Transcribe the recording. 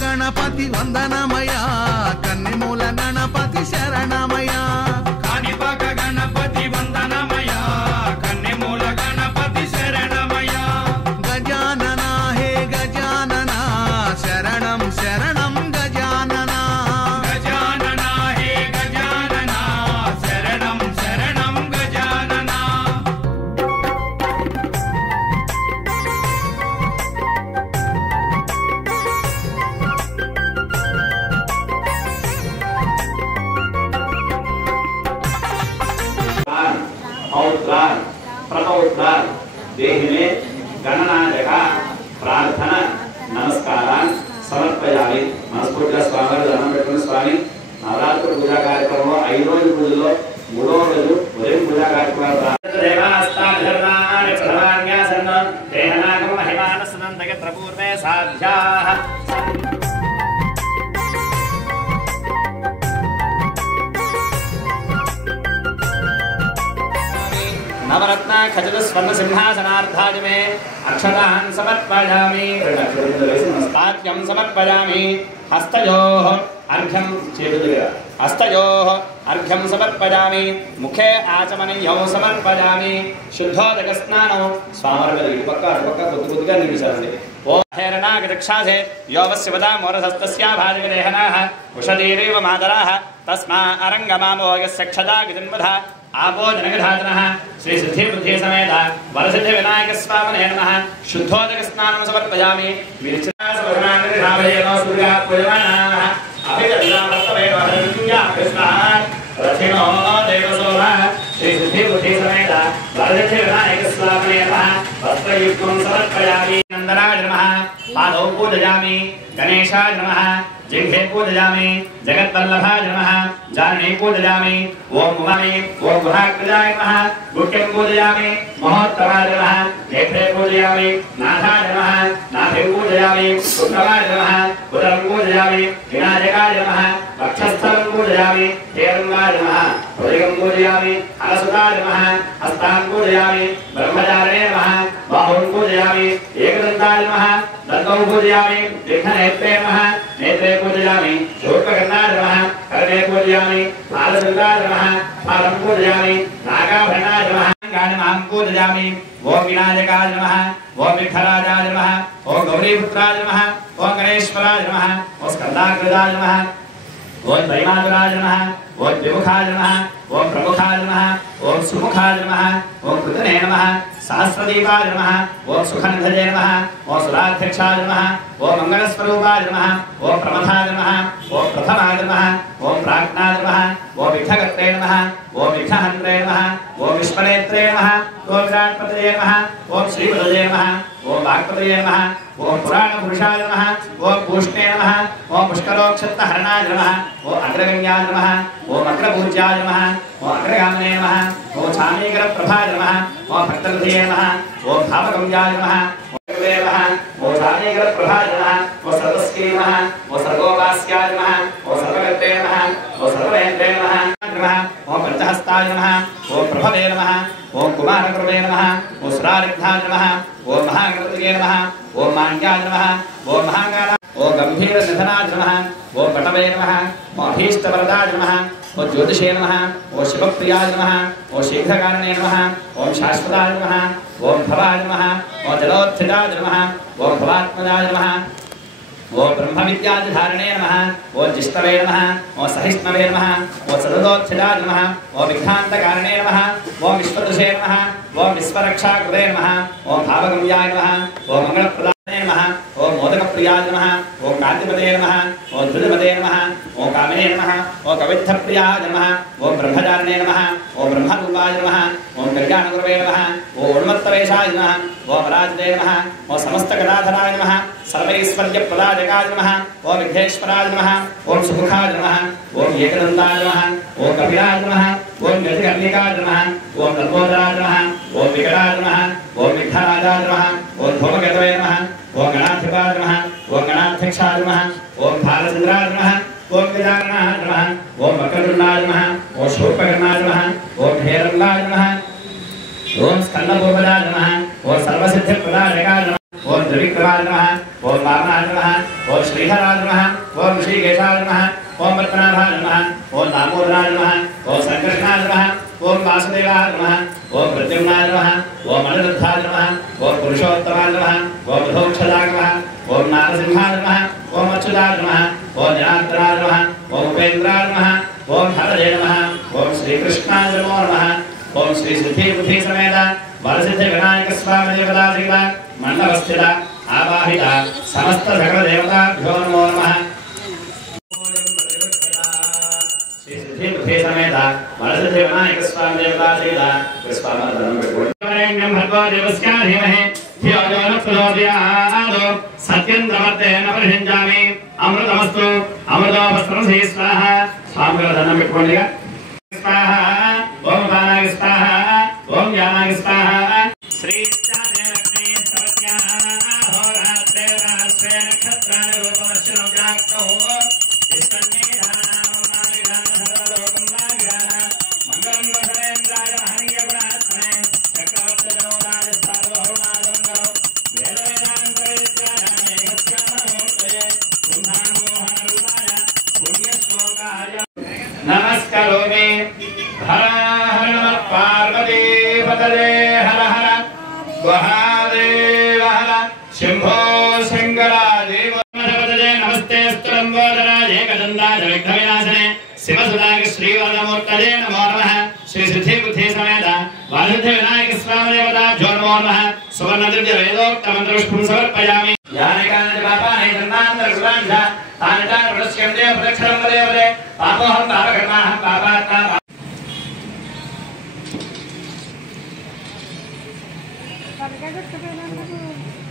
गणपति वंदनमया कन्निमूल गणपति शरणमया काणिपाक गणपति वंदनमया कन्निमूल गणपति शरणमया गजानना हे गजानना शरणं शरणं गजानना गजानना हे गजानना शरणं शरणं गजानना औत्रान प्रतौत्रान देहिने गणनायक प्रार्थना नमस्कारान् समर्पयामि मनस्फूर्तिగా స్వామివారి దండం పెట్టుకుని స్వామి నవరాత్రి పూజా కార్యక్రమంలో 5 రోజుల పూజలో 3వ రోజు ఉదయం పూజా కార్యక్రమాలు దేవాస్తాధర్మాని ప్రధాన్యాసన్న దేహనాగం మహిమానసనందగత్ర పూర్వే సాధ్యాః नवरत्न खचित स्वर्ण सिंहासनार्थाय मे अक्षतान् समर्पयामि पाद्यं समर्पयामि हस्तयोः अर्घ्यं चेतुदिगा हस्तयोः अर्घ्यं समर्पयामि मुखे आचमनीयौ समर्पयामि शुद्धोदकस्नानौ स्वामर्पयामि पक्का कुद्दिगा निविशन्ति ओ हेरनागदक्षासे योवस्य वदा मोरधस्तस्या भाजगदेहनाः उषदीरेव मातराः तस्मा अरङ्गमामो यस्य क्षदा गजन्मधा आपो जनगधातनः श्री सिद्धि बुद्धि समेत वरसिद्धि विनायक स्वामिने नमः शुद्धोदक स्नानं समर्पयामि विरचनासवनान् रामयेनो सूर्या पूजमानाः अभिजन्नामस्तमेव हरण्या कृष्णात् रथिनो देवसोमः श्री सिद्धि बुद्धि समेत वरसिद्धि विनायक स्वामिने नमः वस्त्रयुक्तं समर्पयामि नन्दनाय नमः पादौ पूजयामि गणेशाय नमः जिह्वे पूजयामि जगत्वल्लभाय नमः जानने पूजयामि ओम उमाय ओम गुहाग्रजाय नमः गुह्यं पूजयामि महोत्तमाय नमः नेत्रे पूजयामि नाथाय नमः नाथे पूजयामि उत्तमाय नमः उदरं पूजयामि विनायकाय नमः वक्षस्थलं पूजयामि हेरङ्गाय नमः हृदयं पूजयामि अलसुताय नमः हस्तान् पूजयामि ब्रह्मचारिणे नमः बाहुं पूजयामि एकदन्ताय नमः दन्तौ पूजयामि दीर्घनेत्रे नमः नेत्रे पूजयामि शूर्पकर्णाय नमः कर्णे पूजयामि बालदन्ताय नमः पादं पूजयामि नागाभरणाय नमः गाणमां पूजयामि ओम विनायकाय नमः ओम विठ्ठलाय नमः ओम गौरीपुत्राय नमः ओम गणेश्वराय नमः ओम स्कन्दाग्रजाय नमः ओम त्रैमातुराय नमः ओम द्विमुखाय नमः ओम प्रमुखाय नमः ओम सुमुखाय नमः ओम कृतने नमः सहस्रदीपाय नमः ओम सुखनिधये नमः ओम सुराध्यक्षाय नमः ओम मंगलस्वरूपाय नमः ओम प्रमथाय नमः ओम प्रथमाय नमः ओम प्राज्ञाय नमः ओम विघ्नकर्त्रे नमः ओम विघ्नहन्त्रे नमः ओम विश्वनेत्रे नमः ओम विराट्पतये नमः ओम श्रीपतये नमः ओम वाक्पतये नमः ओम पुराणपुरुषाय नमः ओम पूष्णे नमः ओम पुष्करोक्षत्तहरणाय नमः ओम अग्रगण्याय नमः ओम अग्रपूज्याय नमः ओम अग्रगामिने नमः ओम छामीकरप्रभाय नमः ओम भक्तनिधये नमः ओम भावगम्याय नमः ओम छामीकरप्रभाय नमः ओम सर्वस्यै नमः ओम सर्वोपास्याय नमः ओम सर्वगते नमः ओम सर्ववेन्द्रे नमः ओम पंचहस्ताय नमः ओम प्रभवे नमः ओम कुमारकृते नमः ओम सुरारिद्धाय नमः ओम महागणपतये नमः ओम मान्याय नमः ओम महाकालाय ओम गंभीरनिधनाय नमः ओम पटवे नमः ओम अभीष्टवरदाय नमः ओम ज्योतिषे नमः ओम शिवप्रियाय नमः ओम शीघ्रकारिणे नमः ओम शाश्वताय नमः ओम भवाय नमः ओम जलोत्थिताय नमः ओम भवात्मजाय नमः ओम ब्रह्मविद्याधारिणे नमः ओम जिष्णवे नमः ओम सहिष्णवे नमः ओम सदोत्थिताय नमः ओम विघ्नान्तकारिणे नमः ओम विश्वदृशे नमः ओम विश्वरक्षाकृते नमः ओम भावगम्याय नमः ओम मंगलप्रदाय नमः ओम मोदकप्रियाय नमः ओम कांतिपते नमः ओम ध्रुवपते नमः ओम कामिने नमः ओम कवित्थप्रियाय नमः ओम ब्रह्मचारिणे नमः ओम ब्रह्मरूपाय नमः ओम कल्याणगुरवे नमः ओम उन्मत्तवेशाय नमः ओम राजदे नमः ओम समस्तकलाधराय नमः सर्वैश्वर्यप्रदायकाय नमः ओम विघ्नेश्वराय नमः ओम सुमुखाय नमः ओम एकदन्ताय नमः ओम कपिलाय नमः ओम गजकर्णिकाय नमः ओम लंबोदराय नमः ओम विकटाय नमः ओम विघ्नराजाय नमः ओम धूमकेतवे नमः ओम गणाधिपाय नमः ओम गणाध्यक्षाय नमः ओम भालचन्द्राय नमः ओम गजाननाय नमः ओम वक्रतुण्डाय नमः ओम शूर्पकर्णाय नमः ओम हेरङ्गाय नमः ओम स्कन्दपूर्वजाय नमः ओम सर्वसिद्धिप्रदायकाय नमः ओम त्रिविक्रमाय नमः ओम वामनाय नमः ओम श्रीधराय नमः ओम श्रीकेशाय नमः ओम पद्मनाभाय नमः ओम दामोदराय नमः ओम संकर्षणाय नमः ओम वासुदेवाय नमः ओम प्रद्युम्नाय नमः ओम अनिरुद्धाय नमः ओम पुरुषोत्तमाय नमः ओम मधोक्षदाय नमः ओम नारसिंहाय नमः ओम अच्युताय नमः ओम जनार्दनाय नमः ओम उपेन्द्राय नमः ओम हरये नमः ओम श्रीकृष्णाय नमो नमः ओम श्री सिद्धि बुद्धि समेत वरसिद्धि विनायक स्वामी देवता श्रीला मंडवस्थित आवाहित समस्त सकल देवताभ्यो नमो नमः श्री सिद्धि बुद्धि समेत वरसिद्धि विनायक स्वामी देवता श्रीला पुष्पामर्दनं वरेण्यं भर्गो देवस्य धीमहि धियो यो न प्रचोदयात् सत्येन्द्रमर्तेन परिषिञ्चामि अमृतमस्तु अमृतोपस्त्रमसि स्वाहा स्वामिवर्धनं పెట్టుకోండిగా स्वाहा ओम बाणाय स्वाहा ओम ज्ञानाय स्वाहा श्री लक्ष्मी सर्वज्ञा होरात्रे रात्रे नक्षत्राय रूपवर्षणं जागतो इष्टन्मेधानां नागिरान सर्वलोकं नागिरान मंगलं वसरेन्द्राय महनीयगुणात्मने चक्रवर्तिजनोदाय सार्वभौमाय मंगलं वेदवेदान्तवेद्याय मेघश्याममूर्तये पुण्डामोहनरूपाय पुण्यश्लोकाय नमस्कारोमि हर हर नमः पार्वती पतये हर हर महादेव हर शंभो शंकरादेव नमस्ते स्तुलंबोदराय एकदंताय विघ्नविनाशने शिवसुदाय श्रीवरदमूर्तये नमो नमः श्री सिद्धि बुद्धि समेत वासिद्धि विनायक स्वामी देवताभ्यो नमो नमः सुवर्णद्रव्य वेदोक्त मंत्रपुष्पं समर्पयामि यानिकानि पापानि जन्मान्तरकृतानि च तानि च प्रदक्ष्यन्ते प्रदक्षिणं वदे वदे पापोऽहं पापकर्माहं पापात्मा Para que hagas que